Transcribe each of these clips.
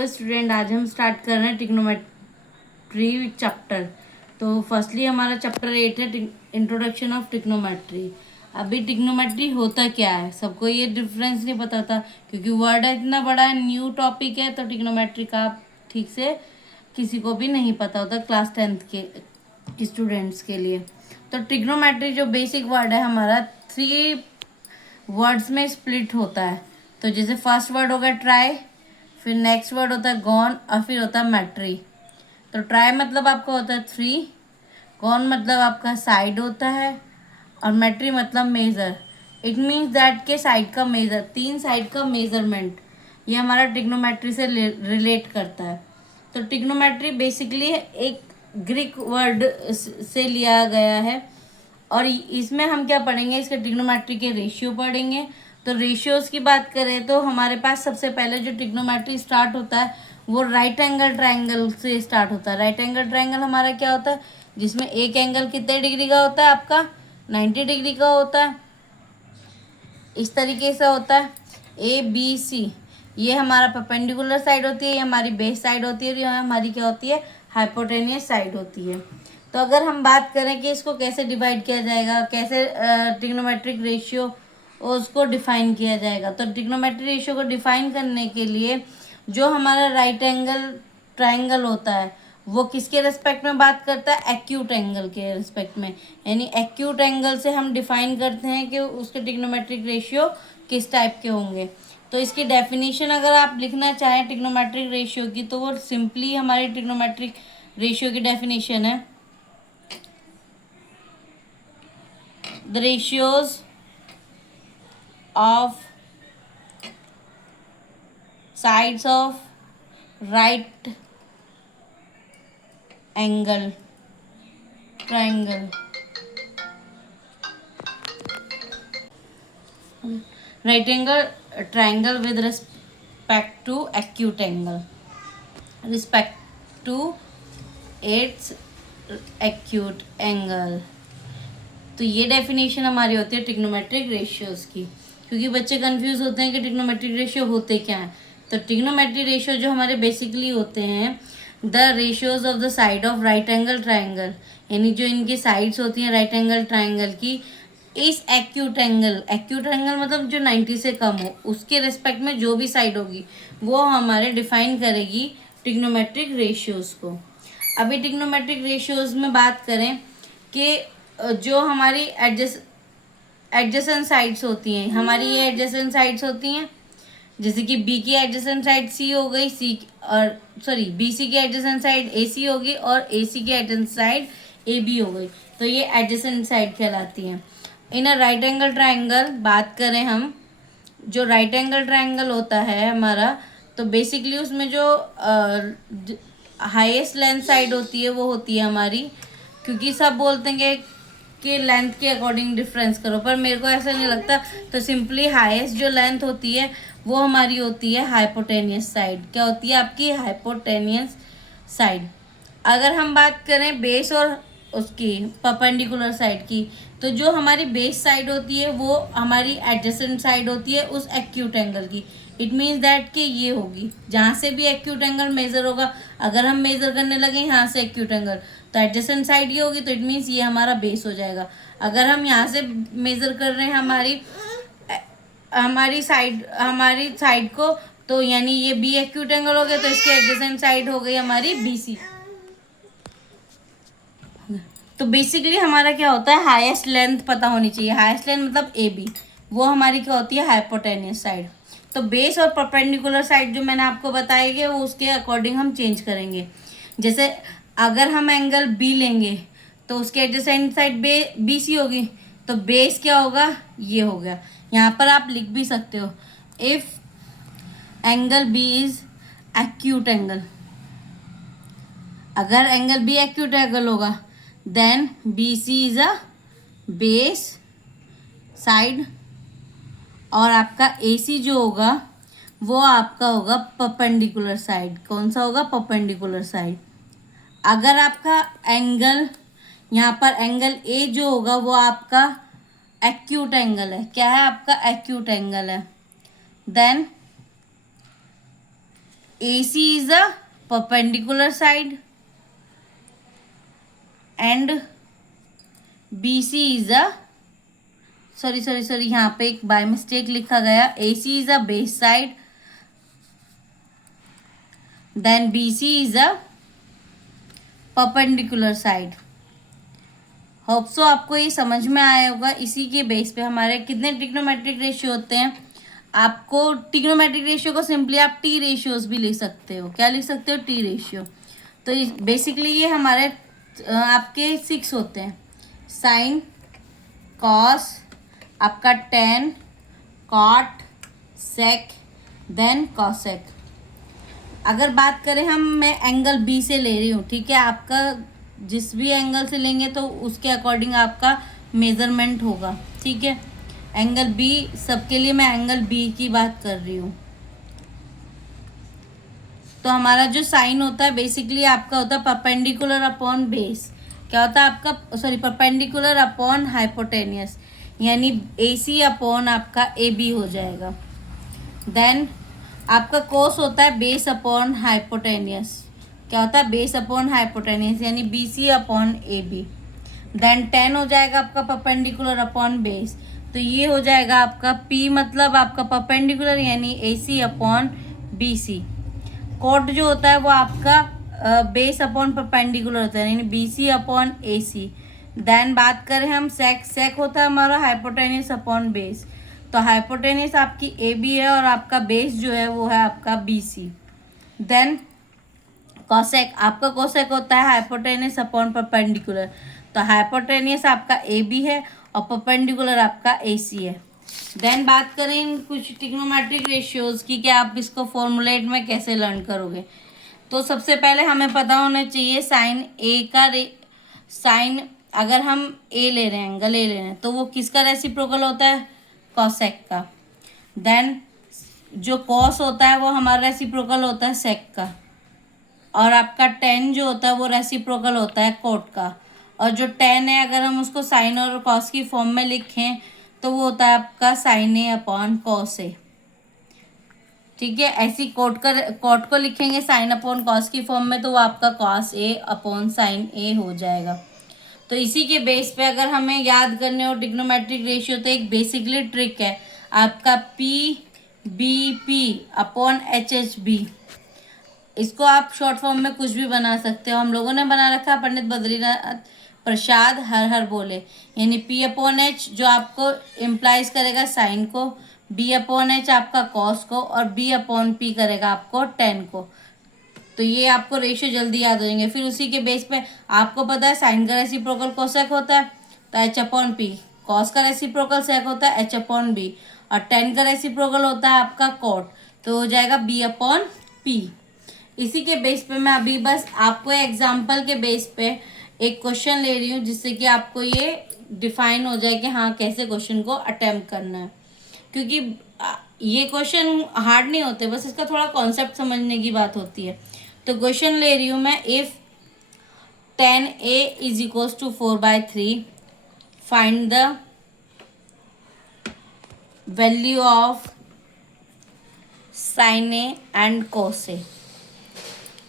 Hello student, आज हम start कर रहे हैं ट्रिग्नोमेट्री चैप्टर। तो फर्स्टली हमारा चैप्टर 8 है इंट्रोडक्शन ऑफ ट्रिग्नोमेट्री। अभी ट्रिग्नोमेट्री होता क्या है, सबको ये डिफरेंस नहीं पता था क्योंकि वर्ड इतना बड़ा है, न्यू टॉपिक है। तो ट्रिग्नोमेट्री का ठीक से किसी को भी नहीं पता होता क्लास 10th के स्टूडेंट्स के लिए। तो ट्रिग्नोमेट्री जो बेसिक वर्ड है हमारा 3 वर्ड्स में स्प्लिट होता है। तो जैसे फर्स्ट वर्ड हो गया ट्राई, फिर नेक्स्ट वर्ड होता है गॉन और फिर होता है मैट्री। तो ट्राई मतलब आपका होता है 3, गॉन मतलब आपका साइड होता है और मैट्री मतलब मेज़र। इट मीन्स दैट के साइड का मेज़र, 3 साइड का मेज़रमेंट, ये हमारा ट्रिग्नोमेट्री से रिलेट करता है। तो ट्रिग्नोमेट्री बेसिकली एक ग्रीक वर्ड से लिया गया है और इसमें हम क्या पढ़ेंगे, इसके ट्रिग्नोमेट्री के रेशियो पढ़ेंगे। तो रेशियोज की बात करें तो हमारे पास सबसे पहले जो ट्रिग्नोमेट्री स्टार्ट होता है वो राइट एंगल ट्रायंगल से स्टार्ट होता है। राइट एंगल ट्रायंगल हमारा क्या होता है, जिसमें एक एंगल कितने डिग्री का होता है, आपका 90 डिग्री का होता है। इस तरीके से होता है ABC, ये हमारा परपेंडिकुलर साइड होती है, ये हमारी बेस साइड होती है और ये हमारी क्या होती है, हाइपोटेनियस साइड होती है। तो अगर हम बात करें कि इसको कैसे डिवाइड किया जाएगा, कैसे ट्रिग्नोमेट्रिक रेशियो उसको डिफाइन किया जाएगा, तो ट्रिग्नोमेट्रिक रेशियो को डिफाइन करने के लिए जो हमारा राइट एंगल ट्रायंगल होता है वो किसके रेस्पेक्ट में बात करता है, एक्यूट एंगल के रेस्पेक्ट में। यानी एक्यूट एंगल से हम डिफाइन करते हैं कि उसके ट्रिग्नोमेट्रिक रेशियो किस टाइप के होंगे। तो इसकी डेफिनेशन अगर आप लिखना चाहें ट्रिग्नोमेट्रिक रेशियो की, तो वो सिंपली हमारी ट्रिग्नोमेट्रिक रेशियो की डेफिनेशन है, the ratios of sides of right angle triangle, right angle triangle with respect to acute angle, respect to its acute angle। तो ये डेफिनेशन हमारी होती है ट्रिग्नोमेट्रिक रेशियोज की, क्योंकि बच्चे कंफ्यूज होते हैं कि ट्रिग्नोमेट्रिक रेशियो होते क्या हैं। तो ट्रिग्नोमेट्रिक रेशियो जो हमारे बेसिकली होते हैं the ratios of the side of right angle triangle, यानी जो इनकी साइड्स होती हैं राइट एंगल ट्राइंगल की, इस एक्यूट एंगल मतलब जो 90 से कम हो उसके रिस्पेक्ट में जो भी साइड होगी वो हमारे डिफाइन करेगी ट्रिग्नोमेट्रिक रेशियोज को। अभी ट्रिग्नोमेट्रिक रेशियोज में बात करें कि जो हमारी एडजेसेंट साइड्स होती हैं, हमारी ये एडजेसेंट साइड्स होती हैं, जैसे कि बी की एडजेसेंट साइड सी हो गई, बीसी की एडजेसेंट साइड AC होगी और AC की एडजेसेंट साइड AB हो गई। तो ये एडजेसेंट साइड कहलाती हैं। इन अ राइट एंगल ट्रायंगल बात करें हम, जो राइट एंगल ट्रायंगल होता है हमारा, तो बेसिकली उसमें जो हाईएस्ट लेंथ साइड होती है वो होती है हमारी, क्योंकि सब बोलते हैं कि लेंथ के अकॉर्डिंग डिफरेंस करो, पर मेरे को ऐसा नहीं लगता। तो सिंपली हाईएस्ट जो लेंथ होती है वो हमारी होती है हाइपोटेनियस साइड। क्या होती है आपकी, हाइपोटेनियस साइड। अगर हम बात करें बेस और उसकी परपेंडिकुलर साइड की, तो जो हमारी बेस साइड होती है वो हमारी एडजेसेंट साइड होती है उस एक्यूट एंगल की। इट मीन्स दैट कि ये होगी जहाँ से भी एक्यूट एंगल मेजर होगा, अगर हम मेजर करने लगे यहाँ से एक्यूट एंगल, तो एडजेसेंट साइड ये होगी, तो इट मीन्स ये हमारा बेस हो जाएगा। अगर हम यहाँ से मेजर कर रहे हैं हमारी साइड को, तो यानी ये बी एक्यूट एंगल हो गया, तो इसकी एडजेसेंट साइड हो गई हमारी BC। तो बेसिकली हमारा क्या होता है, हाईएस्ट लेंथ पता होनी चाहिए। हाईएस्ट लेंथ मतलब AB, वो हमारी क्या होती है, हाइपोटेनियस साइड। तो बेस और परपेंडिकुलर साइड जो मैंने आपको बताएंगे वो उसके अकॉर्डिंग हम चेंज करेंगे। जैसे अगर हम एंगल B लेंगे तो उसके एडजेसेंट साइड BC होगी, तो बेस क्या होगा, ये हो गया। यहाँ पर आप लिख भी सकते हो, if angle B is acute angle, अगर एंगल B एक्यूट एंगल होगा then BC is a base side और आपका AC जो होगा वो आपका होगा परपेंडिकुलर साइड। कौन सा होगा, परपेंडिकुलर साइड। अगर आपका एंगल यहाँ पर एंगल A जो होगा वो आपका एक्यूट एंगल है, क्या है आपका, एक्यूट एंगल है, then AC is a perpendicular side and BC is a sorry यहाँ पे एक बाय मिस्टेक लिखा गया. AC is a base side, then BC is a perpendicular side. Hope so आपको ये समझ में आया होगा. इसी के बेस पे हमारे कितने ट्रिग्नोमेट्रिक रेशियो होते हैं. आपको ट्रिग्नोमेट्रिक रेशियो को सिंपली आप टी रेशियोज भी लिख सकते हो. क्या लिख सकते हो? T ratio. तो बेसिकली ये हमारे आपके 6 होते हैं. साइन, कॉस, आपका टेन, कॉट, सेक, देन कॉसेक. अगर बात करें मैं एंगल बी से ले रही हूँ, ठीक है. आपका जिस भी एंगल से लेंगे तो उसके अकॉर्डिंग आपका मेज़रमेंट होगा, ठीक है. एंगल बी, सबके लिए मैं एंगल बी की बात कर रही हूँ. तो हमारा जो साइन होता है बेसिकली आपका होता है परपेंडिकुलर अपॉन बेस. क्या होता है आपका? परपेंडिकुलर अपॉन हाइपोटेनियस, यानी AC अपॉन आपका AB हो जाएगा. देन आपका कोस होता है बेस अपॉन हाइपोटेनियस. क्या होता है? बेस अपॉन हाइपोटेनियस, यानी BC अपॉन AB. देन 10 हो जाएगा आपका परपेंडिकुलर अपॉन बेस. तो ये हो जाएगा आपका P, मतलब आपका परपेंडिकुलर यानी AC अपॉन BC. कोट जो होता है वो आपका बेस अपॉन परपेंडिकुलर होता है, यानी BC अपॉन AC. देन बात करें हम सेक होता है हमारा हाइपोटेनियस अपॉन बेस. तो हाइपोटेनियस आपकी AB है और आपका बेस जो है वो है आपका BC. देन कॉसेक, आपका कॉसेक होता है हाइपोटेनियस अपॉन परपेंडिकुलर. तो हाइपोटेनियस आपका AB है और परपेंडिकुलर आपका AC है. देन बात करें कुछ ट्रिग्नोमेट्रिक रेशियोज की कि आप इसको फॉर्मूलेट में कैसे लर्न करोगे. तो सबसे पहले हमें पता होना चाहिए साइन ए का साइन, अगर हम ए ले रहे हैं, एंगल ए ले रहे हैं, तो वो किसका रेसिप्रोकल होता है? कॉसेक का. देन जो कॉस होता है वो हमारा रेसिप्रोकल होता है सेक का. और आपका टेन जो होता है वो रेसिप्रोकल होता है कोट का. और जो टेन है अगर हम उसको साइन और कॉस की फॉर्म में लिखें तो वो होता है आपका sign A upon cos A, ठीक है. ऐसी कोट को लिखेंगे साइन अपॉन कॉस की फॉर्म में तो वो आपका कॉस ए अपॉन साइन ए हो जाएगा. तो इसी के बेस पे अगर हमें याद करने हो ट्रिग्नोमेट्रिक रेशियो तो एक बेसिकली ट्रिक है आपका PBP अपॉन HHB. इसको आप शॉर्ट फॉर्म में कुछ भी बना सकते हो. हम लोगों ने बना रखा है पंडित बद्रीनाथ प्रसाद हर हर बोले, यानी P अपॉन H जो आपको इम्प्लाइज करेगा साइन को, B अपॉन H आपका कॉस को, और B अपॉन P करेगा आपको टेन को. तो ये आपको रेशियो जल्दी याद हो जाएंगे. फिर उसी के बेस पे आपको पता है साइन का रेसिप्रोकल कोसेक होता है तो H अपॉन P, कॉस का रेसिप्रोकल सेक होता है H अपॉन B, और टेन का रेसिप्रोकल होता है आपका कॉट, तो हो जाएगा B अपॉन P. इसी के बेस पे मैं अभी बस आपको एग्जाम्पल के बेस पे एक क्वेश्चन ले रही हूँ जिससे कि आपको ये डिफाइन हो जाए कि हाँ कैसे क्वेश्चन को अटेम्प्ट करना है. क्योंकि ये क्वेश्चन हार्ड नहीं होते, बस इसका थोड़ा कॉन्सेप्ट समझने की बात होती है. तो क्वेश्चन ले रही हूँ मैं, if 10A is equals to 4/3 find the value of sine a and cos a.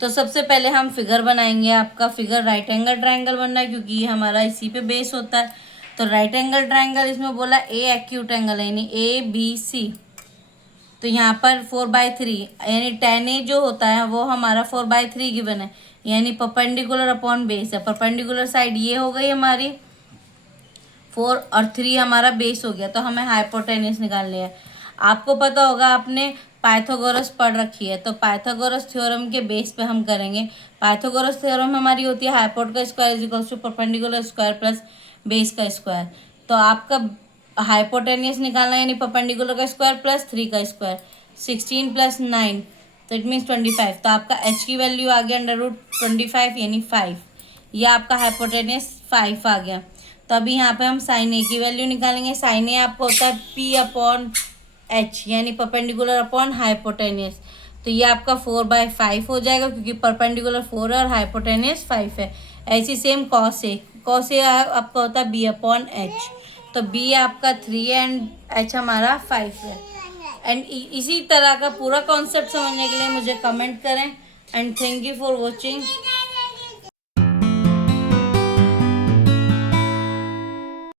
तो सबसे पहले हम फिगर बनाएंगे. आपका फिगर राइट एंगल ट्रायंगल बनना है क्योंकि ये हमारा इसी पे बेस होता है. तो राइट एंगल ट्रायंगल, इसमें बोला ए एक्यूट एंगल है यानी ABC. तो यहाँ पर 4/3 यानी 10A जो होता है वो हमारा 4/3 गिवन है, यानी परपेंडिकुलर अपॉन बेस है. परपेंडिकुलर साइड ये हो गई हमारी 4 और 3 हमारा बेस हो गया. तो हमें हाइपोटेनियस निकालनी है. आपको पता होगा आपने पाइथागोरस पढ़ रखी है, तो पाइथागोरस थ्योरम के बेस पे हम करेंगे. पाइथागोरस थ्योरम हमारी होती है हाइपोट का square is equals to perpendicular square plus base का स्क्वायर. तो आपका हाइपोटेनियस निकालना यानी परपेंडिकुलर का स्क्वायर प्लस 3 का स्क्वायर, 16 + 9 तो इट मीन्स 25. तो आपका h की वैल्यू आ गया √25 यानी 5. यह आपका हाइपोटेनियस 5 आ गया. तो अभी यहाँ पे हम साइन ए की वैल्यू निकालेंगे. साइन ए आपको होता है P अपॉन H यानी परपेंडिकुलर अपॉन हाइपोटेनियस. तो ये आपका 4/5 हो जाएगा क्योंकि परपेंडिकुलर 4 है और हाइपोटेनियस 5 है. ऐसी सेम कॉस ए आपका होता है B अपॉन H. तो B आपका 3 एंड H हमारा 5 है. एंड इसी तरह का पूरा कॉन्सेप्ट समझने के लिए मुझे कमेंट करें and thank you for watching.